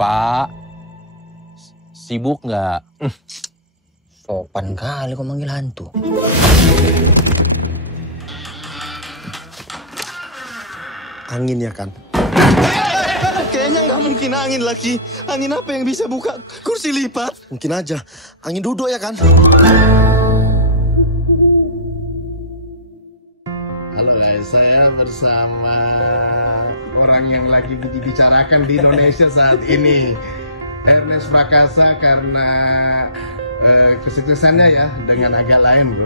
Pak, sibuk nggak? Sopan kali kau manggil hantu. Angin ya kan? Kayaknya nggak mungkin angin lagi. Angin apa yang bisa buka kursi lipat? Mungkin aja. Angin duduk ya kan? Halo guys, saya bersama orang yang lagi dibicarakan di Indonesia saat ini, Ernest Prakasa, karena kesuksesannya ya dengan agak lain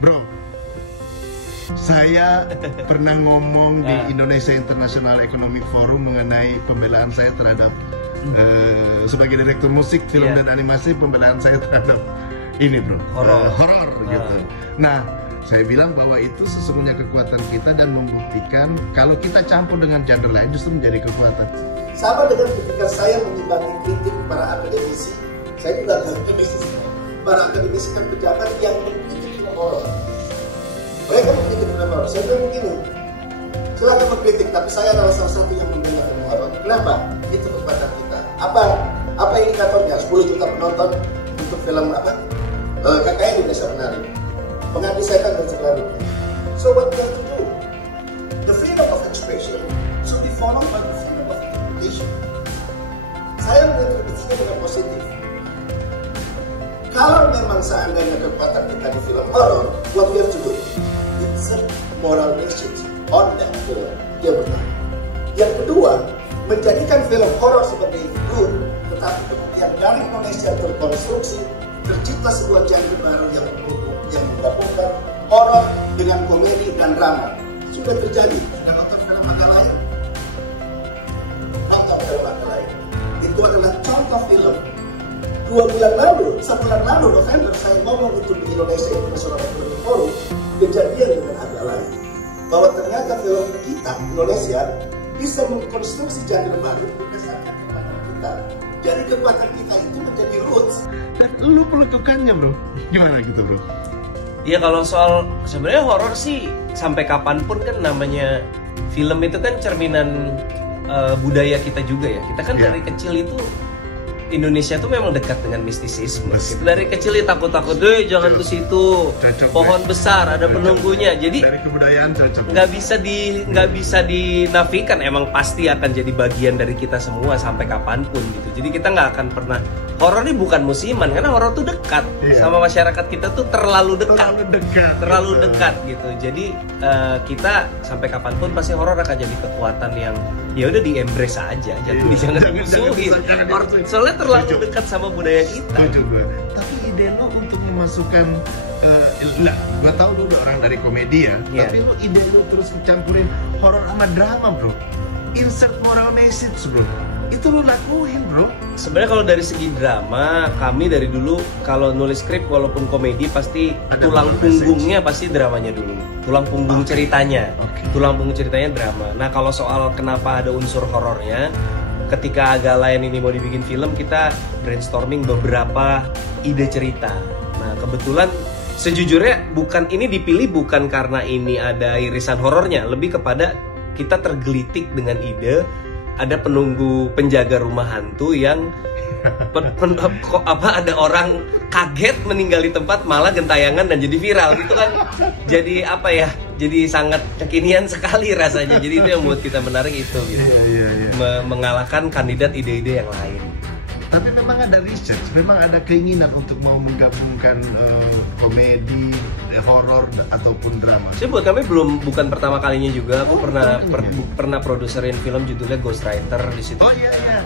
bro. Saya pernah ngomong di Indonesia International Economic Forum mengenai pembelaan saya terhadap sebagai direktur musik, film dan animasi, pembelaan saya terhadap ini bro, horor gitu. Nah, saya bilang bahwa itu sesungguhnya kekuatan kita dan membuktikan kalau kita campur dengan genre lain justru menjadi kekuatan. Sama dengan ketika saya mengimbangi kritik para akademisi, saya juga akademisi. Para akademisi kan pejabat yang mengkritik film horor. Mereka mengkritik film horor. Saya bilang begini, silakan mengkritik, tapi saya adalah salah satu yang membela film horor. Kenapa? Itu kekuatan kita. Apa indikatornya? 10 juta penonton untuk film apa? KKN Indonesia Menari. Pengabdi setan dan segalanya. So what we have to do? The freedom of expression should be followed by the freedom of interpretation. Saya menginterpretasinya dengan positif. Kalau memang seandainya kekuatan kita di film horror, what we have to do? It's a moral message on that film. Dia benar. Yang kedua, menjadikan film horror sebagai good, tetapi kemudian dari Indonesia terkonstruksi, tercipta sebuah genre baru yang menggabungkan horor dengan komedi dan drama. Sudah terjadi. Sudah nonton film agak lain? Nonton film agak lain. Itu adalah contoh film. 1 bulan lalu November, saya ngomong itu di Indonesia International Economic Forum, kejadian dengan agak lain. Bahwa ternyata film kita, Indonesia, bisa mengkonstruksi genre baru berdasarkan kekuatan kita. Jadi kekuatan kita itu menjadi roots. Dan lu perlukannya bro, gimana gitu bro? Ya kalau soal sebenarnya horor sih sampai kapanpun kan namanya film itu kan cerminan budaya kita juga ya. Kita kan dari kecil itu Indonesia tuh memang dekat dengan mistisisme. Kita dari kecil takut-takut, jangan ke situ. Pohon besar ada penunggunya. Jadi dari kebudayaan cocok. Nggak bisa dinafikan. Emang pasti akan jadi bagian dari kita semua sampai kapanpun gitu. Jadi kita nggak akan pernah. Horor ini bukan musiman karena horor tuh dekat sama masyarakat kita tuh terlalu dekat gitu. Jadi kita sampai kapanpun pasti horor akan jadi kekuatan yang ya udah di-embrace aja, jangan musuhin. Soalnya terlalu dekat sama budaya kita. Tapi ide lo untuk memasukkan gua tahu lu udah orang dari komedi ya, tapi lo ide lo terus campurin horor sama drama bro, insert moral message bro, itu lo lakuin bro. Sebenarnya kalau dari segi drama, kami dari dulu kalau nulis skrip walaupun komedi pasti ada tulang punggungnya pasti dramanya dulu. Tulang punggung ceritanya. Tulang punggung ceritanya drama. Nah, kalau soal kenapa ada unsur horornya, ketika agak lain ini mau dibikin film, kita brainstorming beberapa ide cerita. Nah, kebetulan sejujurnya ini dipilih bukan karena ini ada irisan horornya, lebih kepada kita tergelitik dengan ide ada penjaga rumah hantu yang ada orang kaget meninggal di tempat malah gentayangan dan jadi viral gitu kan. Jadi apa ya? Jadi sangat kekinian sekali rasanya. Jadi itu yang buat kita menarik itu gitu. Mengalahkan kandidat ide-ide yang lain. Tapi memang ada research, memang ada keinginan untuk mau menggabungkan komedi, horor ataupun drama. Saya buat kami bukan pertama kalinya juga. Aku pernah produserin film judulnya Ghostwriter. Di situ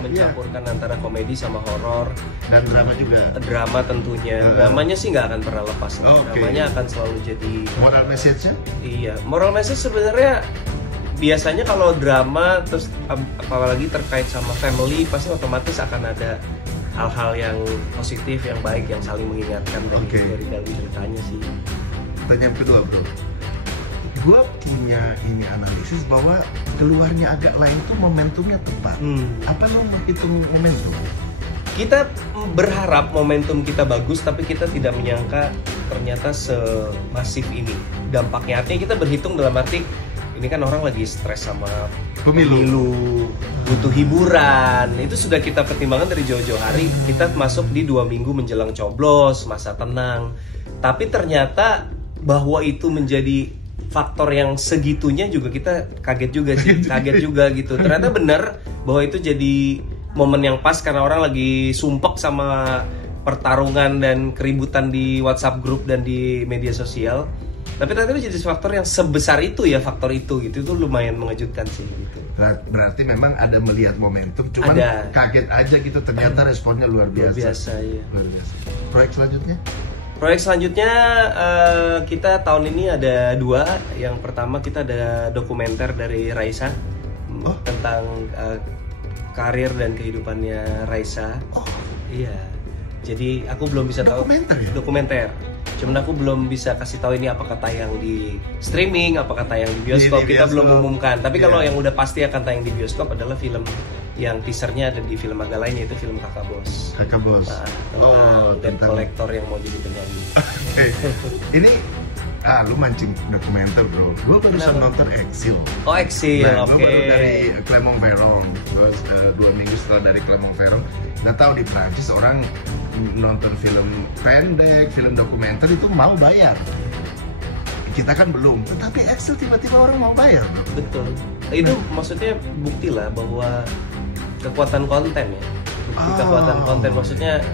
mencampurkan antara komedi sama horor dan drama juga. Drama tentunya. Dramanya sih nggak akan pernah lepas. Dramanya akan selalu jadi moral message-nya? Iya, moral message sebenarnya biasanya kalau drama terus apalagi terkait sama family pasti otomatis akan ada hal-hal yang positif, yang baik, yang saling mengingatkan dari dalam ceritanya sih. Pertanyaan kedua bro, gue punya ini analisis bahwa keluarnya agak lain tuh momentumnya tepat. Apa lo menghitung momentum? Kita berharap momentum kita bagus, tapi kita tidak menyangka ternyata semasif ini dampaknya. Artinya kita berhitung dalam arti ini kan orang lagi stres sama pemilu, butuh hiburan. Itu sudah kita pertimbangkan dari jauh-jauh hari. Kita masuk di 2 minggu menjelang coblos, masa tenang. Tapi ternyata bahwa itu menjadi faktor yang segitunya juga kita kaget juga sih, kaget juga gitu. Ternyata benar bahwa itu jadi momen yang pas karena orang lagi sumpek sama pertarungan dan keributan di WhatsApp grup dan di media sosial. Tapi ternyata itu jadi faktor yang sebesar itu ya, faktor itu gitu. Itu lumayan mengejutkan sih gitu. Berarti memang ada melihat momentum, cuman kaget aja gitu, ternyata responnya luar biasa. Luar biasa, iya. Luar biasa. Proyek selanjutnya? Proyek selanjutnya kita tahun ini ada 2. Yang pertama kita ada dokumenter dari Raisa tentang karir dan kehidupannya Raisa. Iya. Jadi aku belum bisa tahu dokumenter. Cuman aku belum bisa kasih tahu ini apakah tayang di streaming, apakah tayang di bioskop. Kita belum umumkan. Tapi kalau yang udah pasti akan tayang di bioskop adalah film yang teasernya ada di film agak lain, yaitu film Kakak Bos. Kakak Bos. Dan kolektor yang mau jadi penyanyi. Ini lu mancing dokumenter bro. Gue barusan nonton Exil. Oh Exil, oke. Gue baru dari Clermont-Ferrand. Terus 2 minggu setelah dari Clermont-Ferrand. Nggak tahu di Prancis orang nonton film pendek, film dokumenter itu mau bayar. Kita kan belum. Tetapi Exil tiba-tiba orang mau bayar bro. Betul. Itu maksudnya bukti lah bahwa kekuatan konten ya. Kekuatan konten maksudnya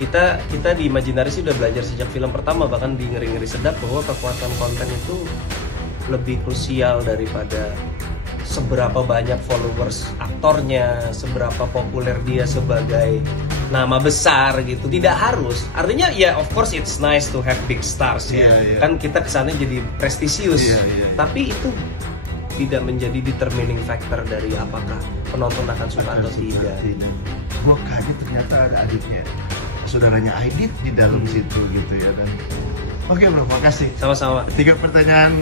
kita di Imajinari sih udah belajar sejak film pertama, bahkan di Ngeri-Ngeri Sedap, bahwa kekuatan konten itu lebih krusial daripada seberapa banyak followers aktornya, seberapa populer dia sebagai nama besar gitu. Tidak harus. Artinya ya of course it's nice to have big stars ya. Kan kita kesannya jadi prestisius. Tapi itu tidak menjadi determining factor dari apakah penonton akan suka atau tidak. Gue kaget ternyata ada adiknya, saudaranya Aidit di dalam situ gitu ya. Dan oke bro, makasih. Sama-sama. 3 pertanyaan.